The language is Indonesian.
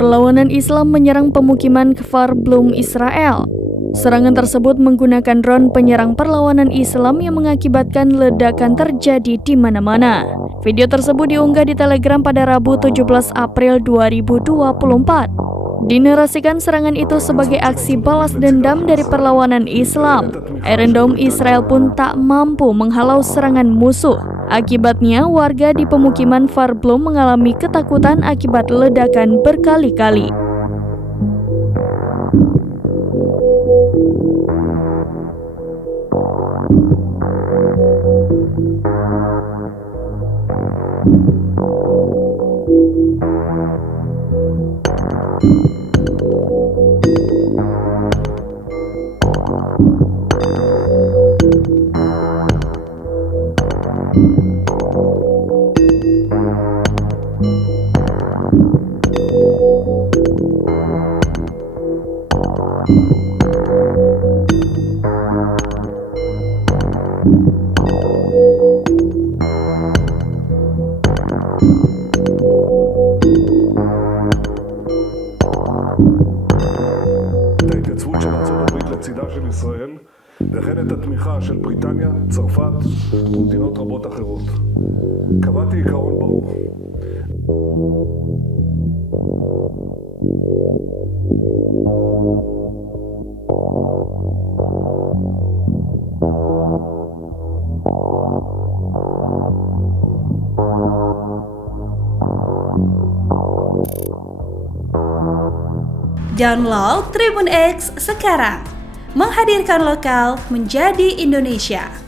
Perlawanan Islam menyerang pemukiman Kfar Blum, Israel. Serangan tersebut menggunakan drone penyerang perlawanan Islam yang mengakibatkan ledakan terjadi di mana-mana. Video tersebut diunggah di Telegram pada Rabu 17 April 2024. Dinarasikan serangan itu sebagai aksi balas dendam dari perlawanan Islam. Iron Dome Israel pun tak mampu menghalau serangan musuh. Akibatnya, warga di pemukiman Kfar Blum mengalami ketakutan akibat ledakan berkali-kali. ההתייצבות של ארצות הברית לצידה של ישראל וכן את התמיכה של בריטניה, צרפת ומדינות רבות אחרות. קבעתי עיקרון ברור. Download Tribun X sekarang, menghadirkan lokal menjadi Indonesia.